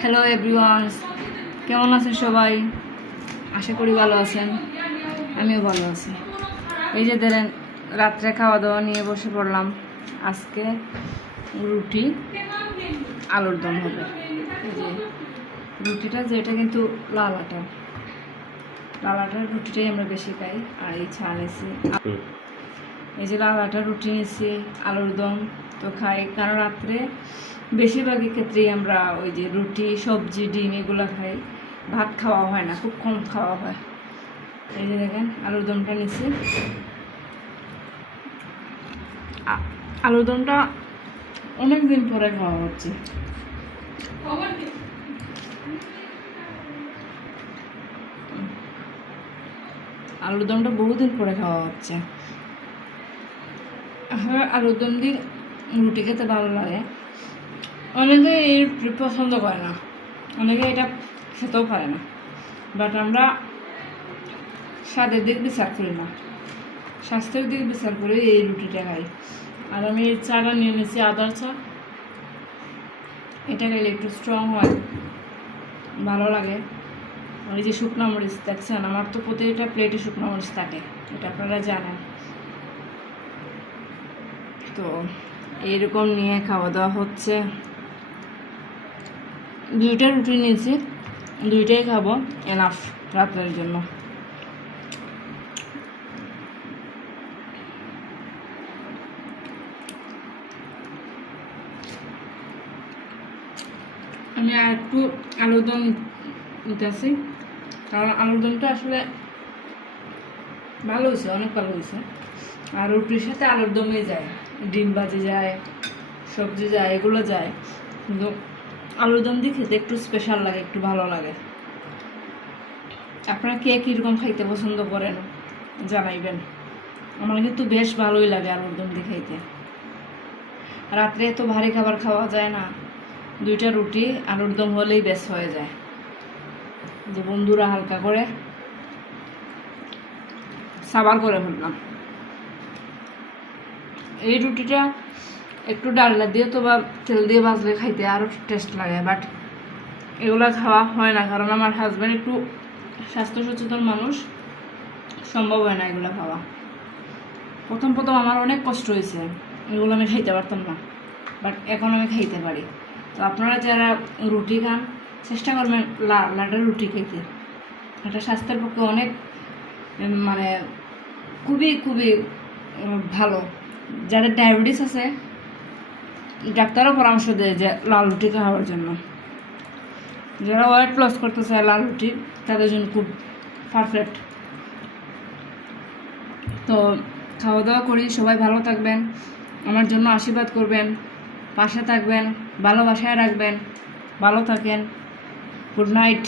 Hello everyone কেমন আছেন সবাই? আশা করি ভালো আছেন। আমিও ভালো আছি। এই যে ধরেন, রাত্রে খাওয়া দাওয়া নিয়ে বসে পড়লাম। আজকে রুটি, আলুর দম হবে। যে, রুটিটা যেটা কিন্তু লাল আটা। লাল আটার রুটিটাই আমরা বেশি খাই। আর এই ছাল এসে এই যে লাল আটার রুটি নিয়েছি, আলুর দম তো খাই। কারণ রাত্রে বেশিরভাগই ক্ষেত্রেই আমরা ওই যে রুটি, সবজি, ডিম এগুলো খাই। ভাত খাওয়া হয় না, খুব কম খাওয়া হয়। এই যে দেখেন, আলুর দমটা নিচ্ছি আলুর দমটা অনেক দিন পরে খাওয়া হচ্ছে। আলুর দমটা বহুদিন পরে খাওয়া হচ্ছে। হ্যাঁ আলুর দম দিয়ে রুটি খেতে ভালো লাগে। অনেকে এই পছন্দ করে না। অনেকে এটা খেতেও পারে না। বাট আমরা স্বাদের দিক বিচার করি না। স্বাস্থ্যের দিক বিচার করে এই রুটিটা খাই। আর আমি এই চাটা নিয়ে নিয়েছি আদার চা। এটা খেলে একটু স্ট্রং হয়। ভালো লাগে। আর এই যে শুকনো মরিচ দেখছেন, আমার তো প্রতিটা প্লেটে শুকনো মরিচ থাকে। এটা আপনারা জানেন। তো এইরকম নিয়ে খাওয়া দাওয়া হচ্ছে। দুইটা রুটি নিয়েছি। দুইটাই খাব। এনাফ রাত্রের জন্য। আমি আর একটু আলুর দম কারণ আলুর দমটা আসলে ভালো হয়েছে, অনেক ভালো হয়েছে। আর রুটির সাথে আলুর দমে যায়, ডিম ভাজি যায়, সবজি যায়, এগুলো যায়। কিন্তু আলুর দম দিয়ে খেতে একটু স্পেশাল লাগে, একটু ভালো লাগে। আপনারা কে কীরকম খাইতে পছন্দ করেন, জানাইবেন। আমার কিন্তু বেশ ভালোই লাগে আলুর দম দিয়ে খাইতে। রাত্রে এত ভারী খাবার খাওয়া যায় না, দুইটা রুটি আলুর দম হলেই বেশ হয়ে যায়। যে বন্ধুরা হালকা করে সাবার করে ফেললাম। এই রুটিটা একটু ডালনা দিয়ে তো বা তেল দিয়ে ভাজলে খাইতে আরও টেস্ট লাগে বাট এগুলো খাওয়া হয় না, কারণ আমার হাজব্যান্ড একটু স্বাস্থ্য সচেতন মানুষ, সম্ভব হয় না এগুলো খাওয়া। প্রথম প্রথম আমার অনেক কষ্ট হয়েছে, এগুলো আমি খাইতে পারতাম না বাট এখন আমি খাইতে পারি। তো আপনারা যারা রুটি খান, চেষ্টা করবেন লাটের রুটি খেতে এটা স্বাস্থ্যের পক্ষে অনেক মানে খুবই খুবই ভালো। যাদের ডায়াবেটিস আছে, ডাক্তারও পরামর্শ দেয় যে লাল রুটি খাওয়ার জন্য। যারা ওয়েট লস করতে চায় লাল রুটি, তাদের জন্য খুব পারফেক্ট তো খাওয়া দাওয়া করি, সবাই ভালো থাকবেন, আমার জন্য আশীর্বাদ করবেন, পাশে থাকবেন, ভালোবাসায় রাখবেন, ভালো থাকেন গুড নাইট